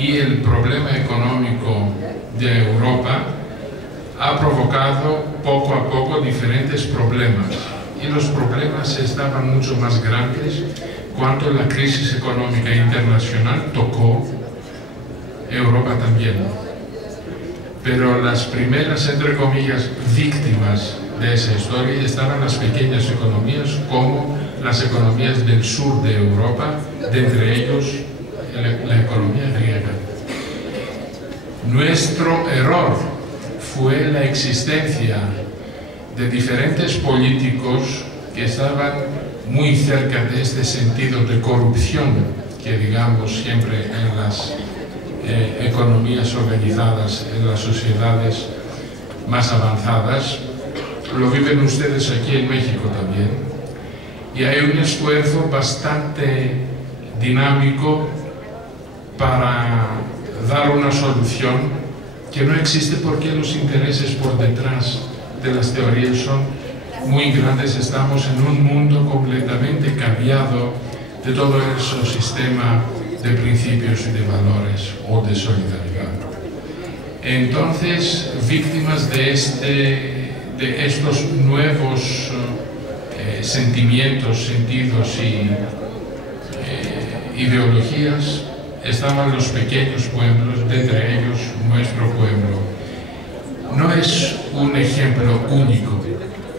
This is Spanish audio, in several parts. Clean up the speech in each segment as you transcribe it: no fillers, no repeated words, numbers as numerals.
y el problema económico de Europa ha provocado poco a poco diferentes problemas, y los problemas estaban mucho más grandes cuando la crisis económica internacional tocó Europa también. Pero las primeras, entre comillas, víctimas de esa historia estaban las pequeñas economías, como las economías del sur de Europa, de entre ellos la economía griega. Nuestro error fue la existencia de diferentes políticos que estaban muy cerca de este sentido de corrupción que, digamos, siempre en las economías organizadas, en las sociedades más avanzadas, lo viven ustedes aquí en México también. Y hay un esfuerzo bastante dinámico para dar una solución que no existe, porque los intereses por detrás de las teorías son muy grandes. Estamos en un mundo completamente cambiado de todo ese sistema de principios y de valores o de solidaridad. Entonces, víctimas de estos nuevos sentimientos, sentidos y ideologías, estaban los pequeños pueblos, de entre ellos nuestro pueblo. No es un ejemplo único,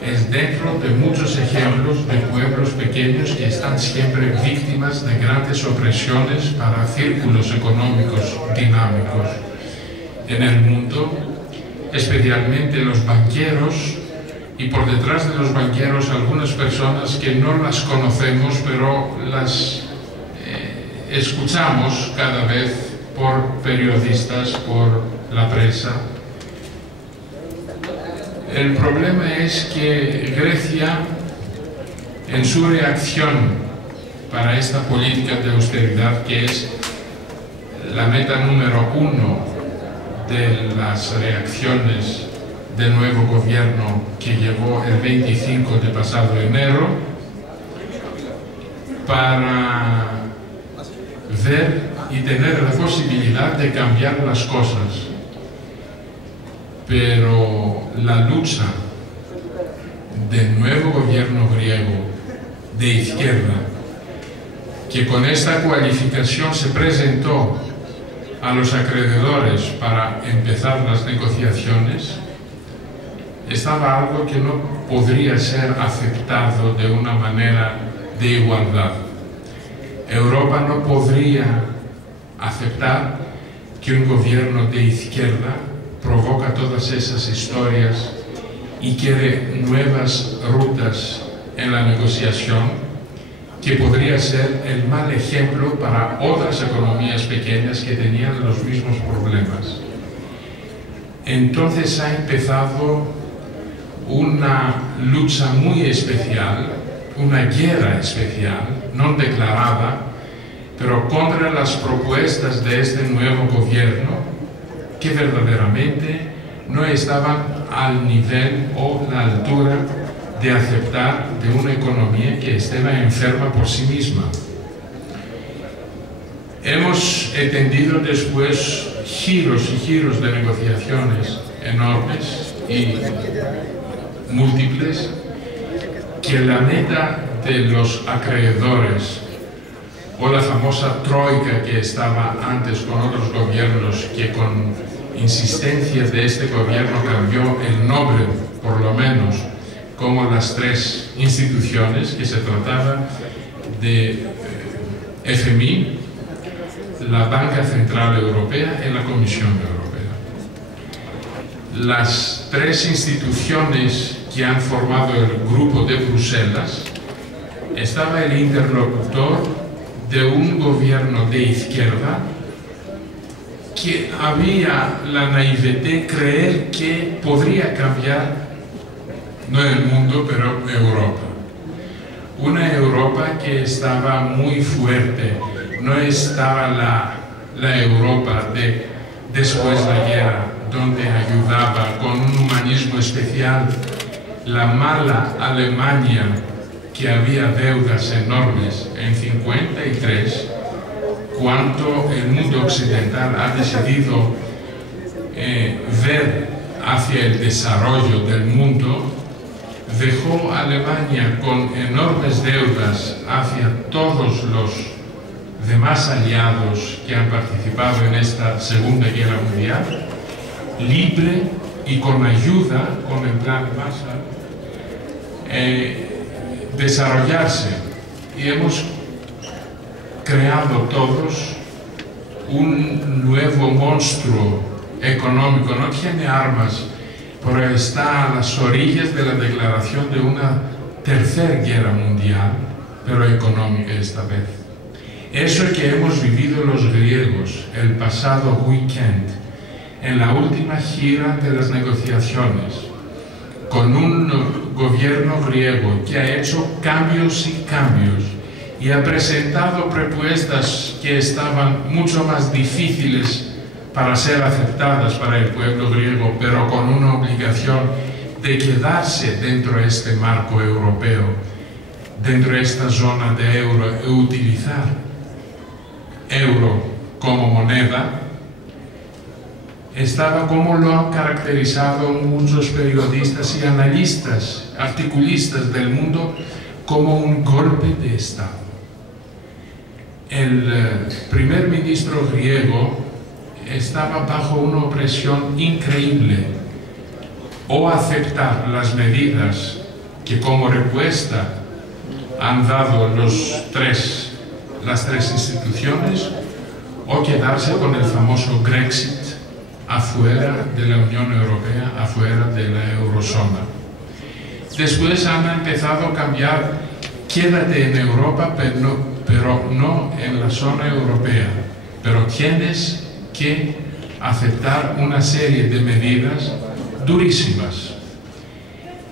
es dentro de muchos ejemplos de pueblos pequeños que están siempre víctimas de grandes opresiones para círculos económicos dinámicos en el mundo, especialmente los banqueros, y por detrás de los banqueros algunas personas que no las conocemos, pero las escuchamos cada vez por periodistas, por la prensa. El problema es que Grecia, en su reacción para esta política de austeridad, que es la meta número 1 de las reacciones del nuevo gobierno que llegó el 25 de pasado enero, para ver y tener la posibilidad de cambiar las cosas. Pero la lucha del nuevo gobierno griego de izquierda, que con esta cualificación se presentó a los acreedores para empezar las negociaciones, estaba algo que no podría ser aceptado de una manera de igualdad. Europa no podría aceptar que un gobierno de izquierda provoca todas esas historias y quiere nuevas rutas en la negociación, que podría ser el mal ejemplo para otras economías pequeñas que tenían los mismos problemas. Entonces ha empezado una lucha muy especial, una guerra especial, no declarada, pero contra las propuestas de este nuevo gobierno, que verdaderamente no estaban al nivel o la altura de aceptar de una economía que estaba enferma por sí misma. Hemos entendido después giros y giros de negociaciones enormes y múltiples, que la meta de los acreedores, o la famosa troika que estaba antes con otros gobiernos, que con insistencia de este gobierno cambió el nombre, por lo menos, como las tres instituciones, que se trataba de FMI, la Banca Central Europea y la Comisión Europea. Las tres instituciones que han formado el Grupo de Bruselas, estaba el interlocutor de un gobierno de izquierda que había la naivete de creer que podría cambiar, no el mundo, pero Europa. Una Europa que estaba muy fuerte, no estaba la Europa de después de la guerra, donde ayudaba con un humanismo especial la mala Alemania, que había deudas enormes en 53, cuanto el mundo occidental ha decidido ver hacia el desarrollo del mundo, dejó a Alemania con enormes deudas hacia todos los demás aliados que han participado en esta Segunda Guerra Mundial, libre y con ayuda, con el plan Marshall, desarrollarse. Y hemos creado todos un nuevo monstruo económico. No tiene armas, pero está a las orillas de la declaración de una tercera guerra mundial, pero económica esta vez. Eso que hemos vivido los griegos el pasado weekend, en la última gira de las negociaciones, con un gobierno griego que ha hecho cambios y cambios y ha presentado propuestas que estaban mucho más difíciles para ser aceptadas para el pueblo griego, pero con una obligación de quedarse dentro de este marco europeo, dentro de esta zona de euro, y utilizar euro como moneda, estaba, como lo han caracterizado muchos periodistas y analistas, articulistas del mundo, como un golpe de Estado. El primer ministro griego estaba bajo una opresión increíble: o aceptar las medidas que como respuesta han dado las tres instituciones, o quedarse con el famoso Brexit afuera de la Unión Europea, afuera de la eurozona. Después han empezado a cambiar: quédate en Europa, pero no en la zona europea, pero tienes que aceptar una serie de medidas durísimas.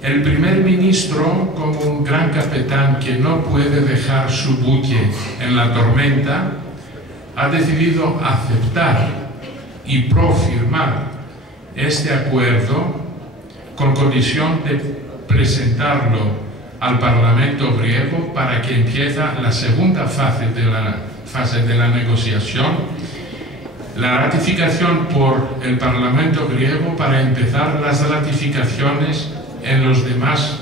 El primer ministro, como un gran capitán que no puede dejar su buque en la tormenta, ha decidido aceptar y profirmar este acuerdo con condición de presentarlo al Parlamento griego para que empiece la segunda fase de la negociación, la ratificación por el Parlamento griego, para empezar las ratificaciones en los demás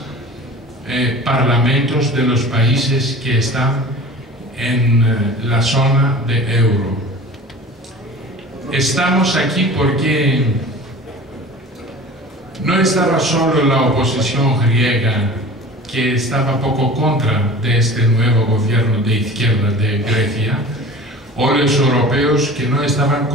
parlamentos de los países que están en la zona de euro. Estamos aquí porque no estaba solo la oposición griega, que estaba poco contra de este nuevo gobierno de izquierda de Grecia, o los europeos que no estaban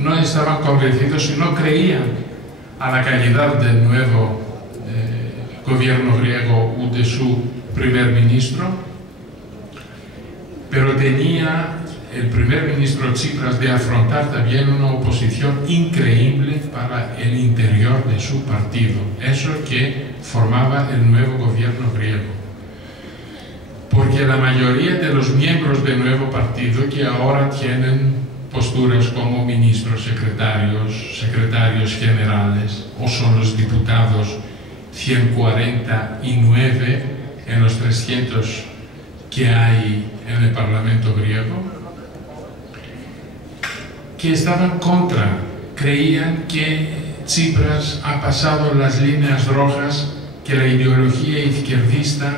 no estaban convencidos y no creían a la calidad del nuevo gobierno griego o de su primer ministro, pero tenía el primer ministro Tsipras de afrontar también una oposición increíble para el interior de su partido, eso que formaba el nuevo gobierno griego. Porque la mayoría de los miembros del nuevo partido, que ahora tienen posturas como ministros, secretarios generales, o son los diputados 149 en los 300 que hay en el Parlamento griego, que estaban contra, creían que Tsipras ha pasado las líneas rojas que la ideología izquierdista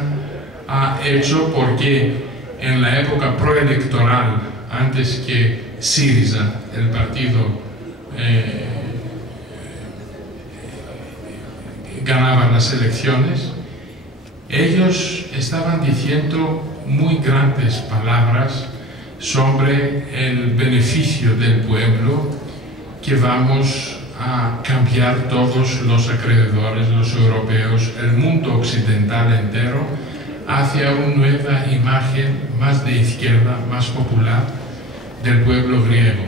ha hecho, porque en la época proelectoral, antes que Syriza, el partido, ganaba las elecciones, ellos estaban diciendo muy grandes palabras sobre el beneficio del pueblo, que vamos a cambiar todos los acreedores, los europeos, el mundo occidental entero, hacia una nueva imagen más de izquierda, más popular del pueblo griego.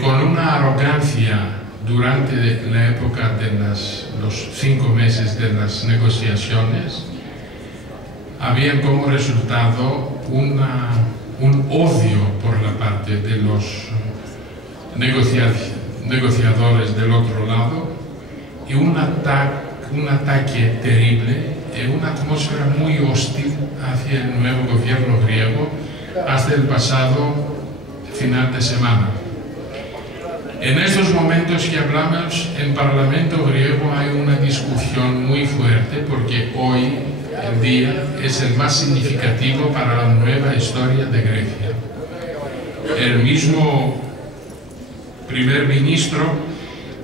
Con una arrogancia durante la época de los 5 meses de las negociaciones, había como resultado un odio por la parte de negociadores del otro lado, y un ataque terrible, una atmósfera muy hostil hacia el nuevo gobierno griego hasta el pasado final de semana. En estos momentos que hablamos, en el Parlamento griego hay una discusión muy fuerte porque hoy el día es el más significativo para la nueva historia de Grecia. El mismo primer ministro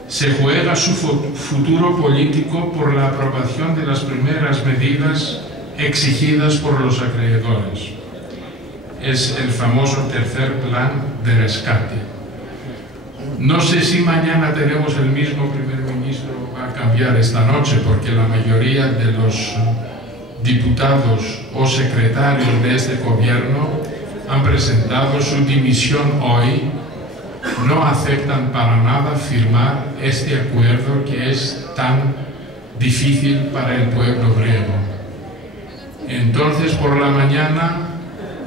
se juega su futuro político por la aprobación de las primeras medidas exigidas por los acreedores. Es el famoso tercer plan de rescate. No sé si mañana tenemos el mismo primer ministro, va a cambiar esta noche, porque la mayoría de los diputados o secretarios de este gobierno han presentado su dimisión hoy. No aceptan para nada firmar este acuerdo que es tan difícil para el pueblo griego. Entonces, por la mañana,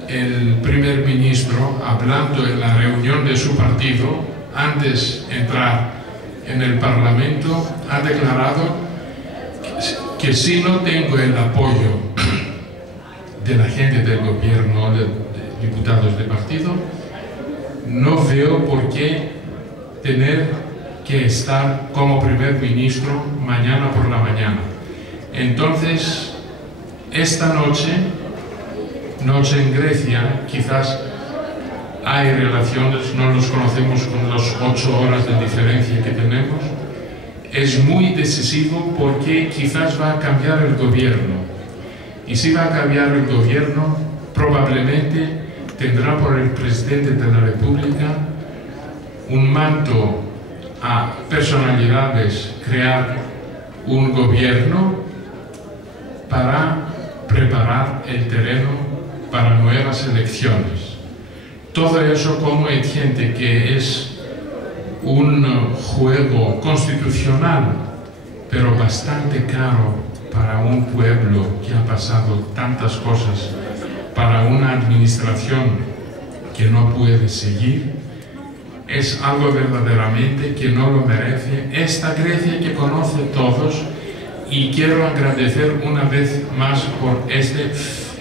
el primer ministro, hablando en la reunión de su partido, antes de entrar en el Parlamento, ha declarado que si no tengo el apoyo de la gente del gobierno, de diputados de partido, no veo por qué tener que estar como primer ministro mañana por la mañana. Entonces, esta noche en Grecia, quizás hay relaciones, no los conocemos con las 8 horas de diferencia que tenemos, es muy decisivo porque quizás va a cambiar el gobierno. Y si va a cambiar el gobierno, probablemente tendrá por el presidente de la República un manto a personalidades crear un gobierno para preparar el terreno para nuevas elecciones. Todo eso, como entiende que es un juego constitucional, pero bastante caro para un pueblo que ha pasado tantas cosas, para una administración que no puede seguir, es algo verdaderamente que no lo merece esta Grecia que conoce todos, y quiero agradecer una vez más por este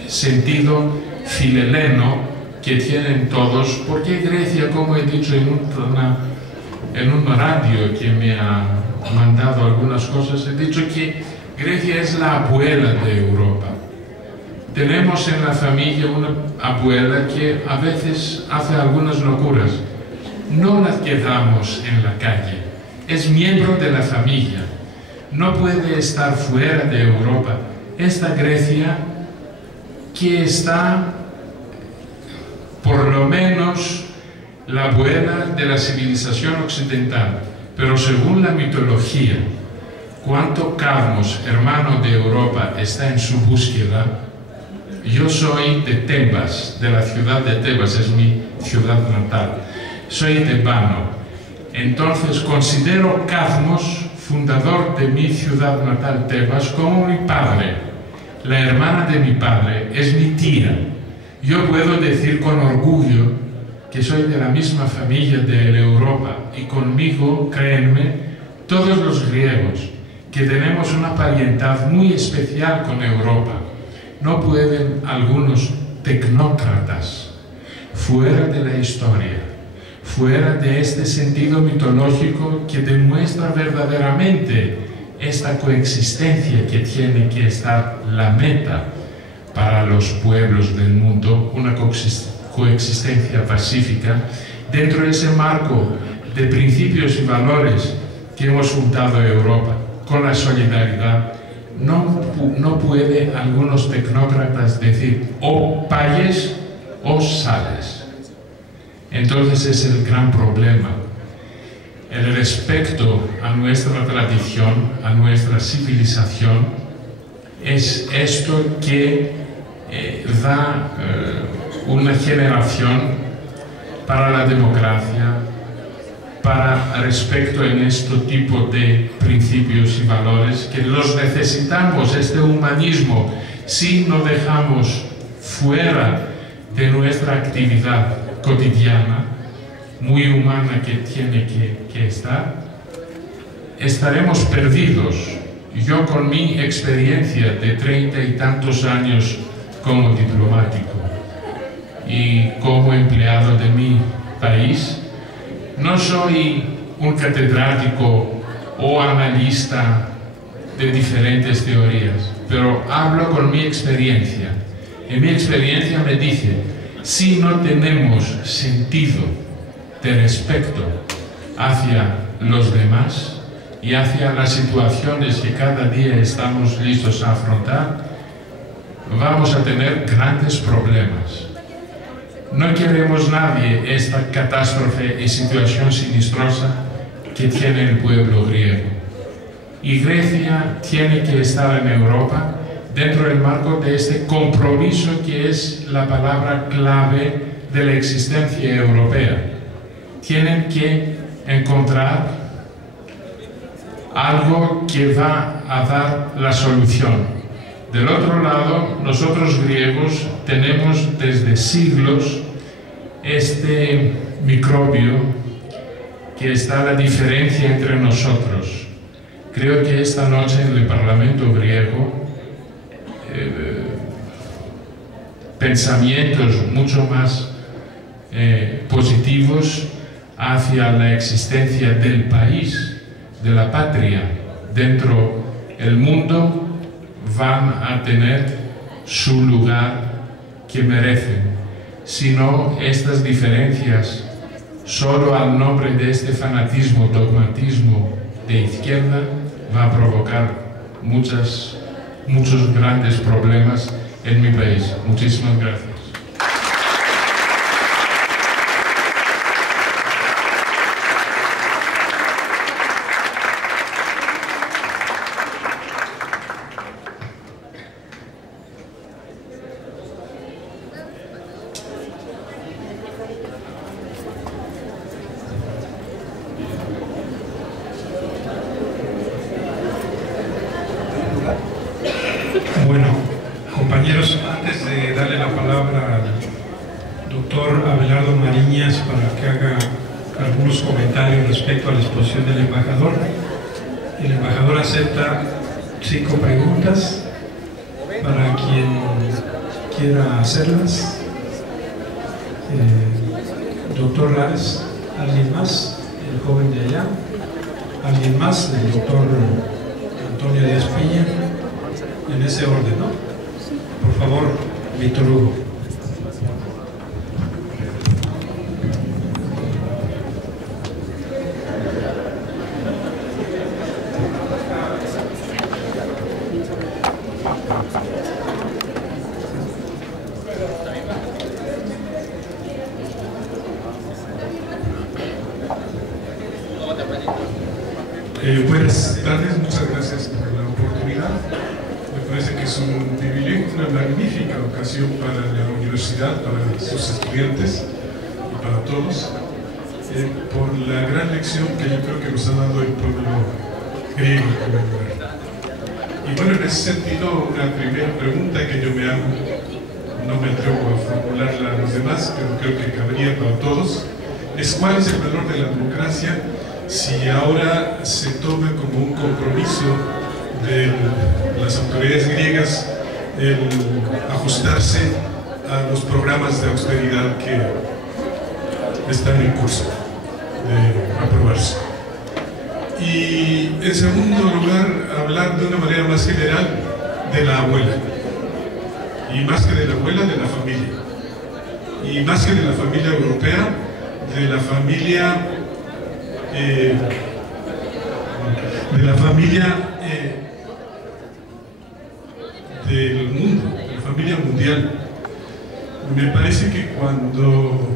sentido fileleno que tienen todos, porque Grecia, como he dicho en un radio que me ha mandado algunas cosas, he dicho que Grecia es la abuela de Europa. Tenemos en la familia una abuela que a veces hace algunas locuras. No la quedamos en la calle, es miembro de la familia, no puede estar fuera de Europa. Esta Grecia que está, por lo menos, la abuela de la civilización occidental, pero según la mitología, cuando Cadmos, hermano de Europa, está en su búsqueda, yo soy de Tebas, de la ciudad de Tebas, es mi ciudad natal. Soy tebano. Entonces considero Cadmos, fundador de mi ciudad natal Tebas, como mi padre. La hermana de mi padre es mi tía. Yo puedo decir con orgullo que soy de la misma familia de Europa, y conmigo, créanme, todos los griegos, que tenemos una parientad muy especial con Europa. No pueden algunos tecnócratas, fuera de la historia, fuera de este sentido mitológico que demuestra verdaderamente esta coexistencia que tiene que estar la meta para los pueblos del mundo, una coexistencia pacífica, dentro de ese marco de principios y valores que hemos fundado Europa, con la solidaridad. No puede algunos tecnócratas decir o pagues o sales. Entonces es el gran problema. El respeto a nuestra tradición, a nuestra civilización, es esto que da una generación para la democracia, para respecto en este tipo de principios y valores, que los necesitamos, este humanismo, si no dejamos fuera de nuestra actividad cotidiana, muy humana que tiene que estar, estaremos perdidos. Yo, con mi experiencia de 30 y tantos años como diplomático y como empleado de mi país, no soy un catedrático o analista de diferentes teorías, pero hablo con mi experiencia. Y mi experiencia me dice, si no tenemos sentido de respeto hacia los demás y hacia las situaciones que cada día estamos listos a afrontar, vamos a tener grandes problemas. No queremos nadie esta catástrofe y situación sinistrosa que tiene el pueblo griego. Y Grecia tiene que estar en Europa dentro del marco de este compromiso que es la palabra clave de la existencia europea. Tienen que encontrar algo que va a dar la solución. Del otro lado, nosotros griegos tenemos desde siglos este microbio que está la diferencia entre nosotros. Creo que esta noche en el Parlamento griego pensamientos mucho más positivos hacia la existencia del país, de la patria, dentro del mundo, van a tener su lugar que merecen. Si no, estas diferencias, solo al nombre de este fanatismo, dogmatismo de izquierda, va a provocar muchos grandes problemas en mi país. Muchísimas gracias. Bueno, compañeros, antes de darle la palabra al doctor Abelardo Mariñas para que haga algunos comentarios respecto a la exposición del embajador, el embajador acepta 5 preguntas para quien quiera hacerlas. Doctor Lares, ¿alguien más? El joven de allá. ¿Alguien más? El doctor Antonio Díaz Piña. En ese orden, ¿no? Por favor, Víctor Hugo. Buenas tardes, muchas gracias por la oportunidad. Me parece que es un privilegio, una magnífica ocasión para la universidad, para sus estudiantes y para todos, por la gran lección que yo creo que nos ha dado el pueblo griego en primer lugar. Y bueno, en ese sentido, una primera pregunta que yo me hago, no me atrevo a formularla a los demás, pero creo que cabría para todos, es cuál es el valor de la democracia si ahora se toma como un compromiso de las autoridades griegas el ajustarse a los programas de austeridad que están en curso de aprobarse. Y en segundo lugar, hablar de una manera más general de la abuela. Y más que de la abuela, de la familia. Y más que de la familia europea, de la familia del mundo, de la familia mundial. Me parece que cuando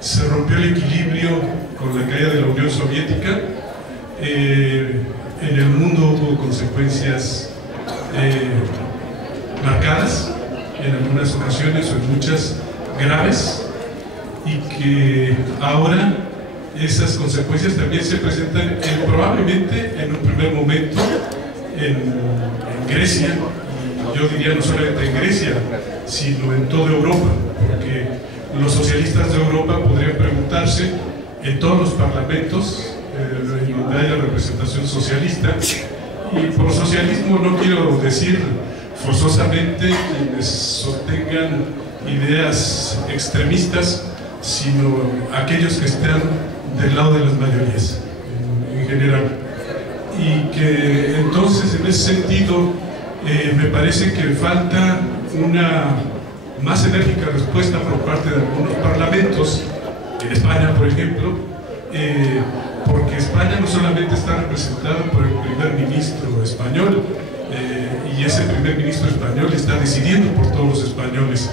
se rompió el equilibrio con la caída de la Unión Soviética, en el mundo hubo consecuencias marcadas, en algunas ocasiones o en muchas graves, y que ahora esas consecuencias también se presentan probablemente en un primer momento en Grecia, y yo diría no solamente en Grecia, sino en toda Europa, porque los socialistas de Europa podrían preguntarse en todos los parlamentos donde haya representación socialista. Y por socialismo no quiero decir forzosamente quienes sostengan ideas extremistas, sino aquellos que están del lado de las mayorías en general. Y que entonces, en ese sentido, me parece que falta una más enérgica respuesta por parte de algunos parlamentos, en España por ejemplo, porque España no solamente está representado por el primer ministro español, y ese primer ministro español está decidiendo por todos los españoles.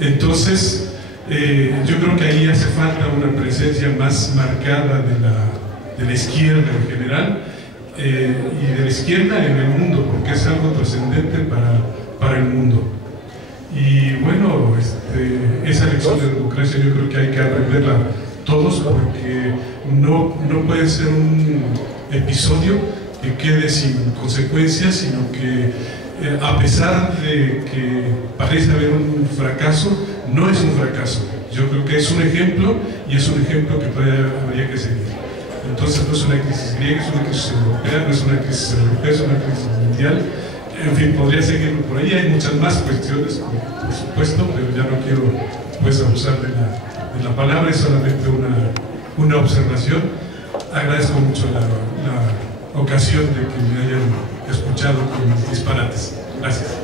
Entonces, yo creo que ahí hace falta una presencia más marcada de la izquierda en general, y de la izquierda en el mundo, porque es algo trascendente para el mundo. Y bueno, esa lección de democracia yo creo que hay que aprenderla todos, porque no puede ser un episodio que quede sin consecuencias, sino que a pesar de que parece haber un fracaso, no es un fracaso. Yo creo que es un ejemplo, y es un ejemplo que habría que seguir. Entonces no es una crisis griega, es una crisis europea, no es una crisis europea, es una crisis mundial. En fin, podría seguirlo por ahí. Hay muchas más cuestiones, por supuesto, pero ya no quiero pues abusar de la palabra, es solamente una observación. Agradezco mucho la ocasión de que me hayan escuchado con mis disparates. Gracias.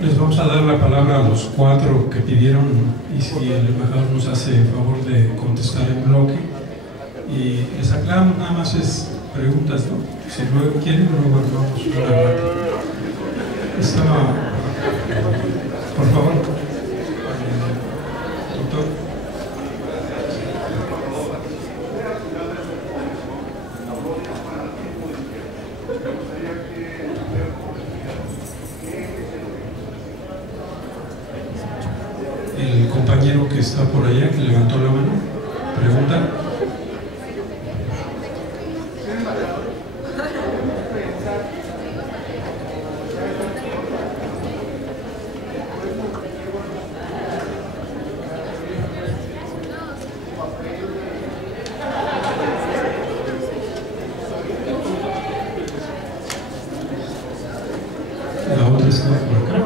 Les vamos a dar la palabra a los 4 que pidieron, y si el embajador nos hace el favor de contestar en bloque. Y les aclaro, nada más es preguntas, ¿no? Si luego quieren, luego vamos una rápida. Por favor, doctor. El compañero que está por allá, que levantó la mano, pregunta. La otra está por acá.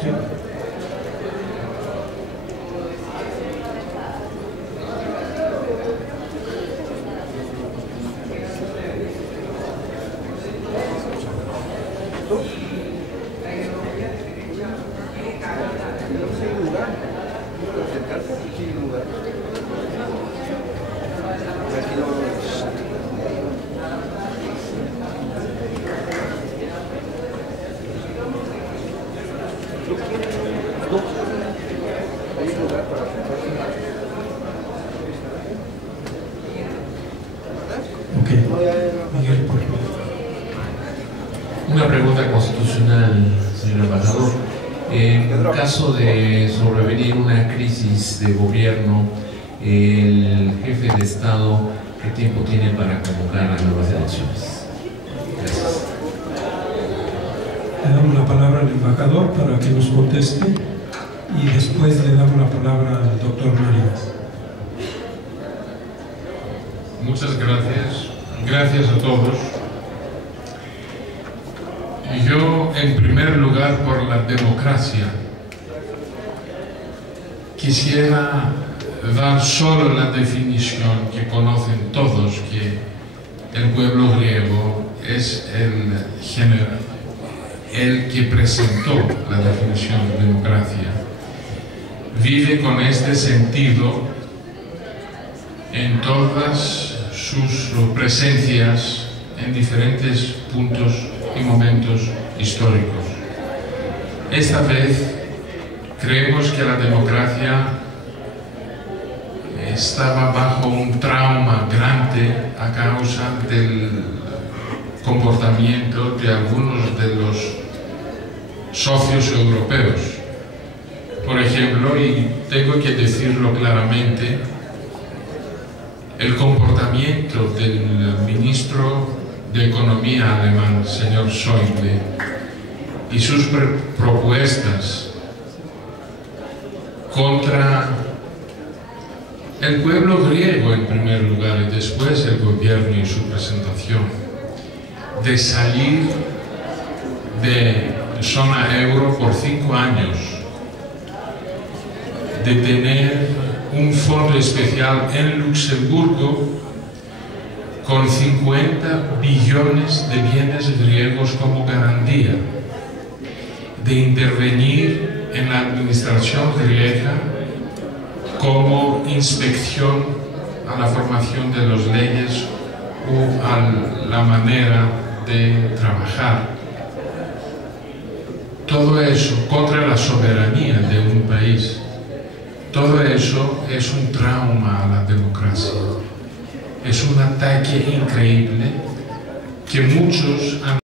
¿Sí? Una pregunta constitucional, señor embajador. En caso de sobrevenir una crisis de gobierno, el jefe de Estado, ¿qué tiempo tiene para convocar las nuevas elecciones? Gracias. Le damos la palabra al embajador para que nos conteste, y después le damos la palabra al doctor Marías. Muchas gracias. Gracias a todos. Yo, en primer lugar, por la democracia, quisiera dar solo la definición que conocen todos, que el pueblo griego es el que presentó la definición de democracia. Vive con este sentido en todas sus presencias en diferentes puntos y momentos históricos. Esta vez creemos que la democracia estaba bajo un trauma grande a causa del comportamiento de algunos de los socios europeos. Por ejemplo, y tengo que decirlo claramente, el comportamiento del ministro de Economía alemán, señor Schäuble, y sus propuestas contra el pueblo griego en primer lugar y después el gobierno y su presentación, de salir de zona euro por 5 años, de tener un fondo especial en Luxemburgo con 50 billones de bienes griegos como garantía, de intervenir en la administración griega como inspección a la formación de las leyes o a la manera de trabajar. Todo eso contra la soberanía de un país. Todo eso es un trauma a la democracia. Es un ataque increíble que muchos han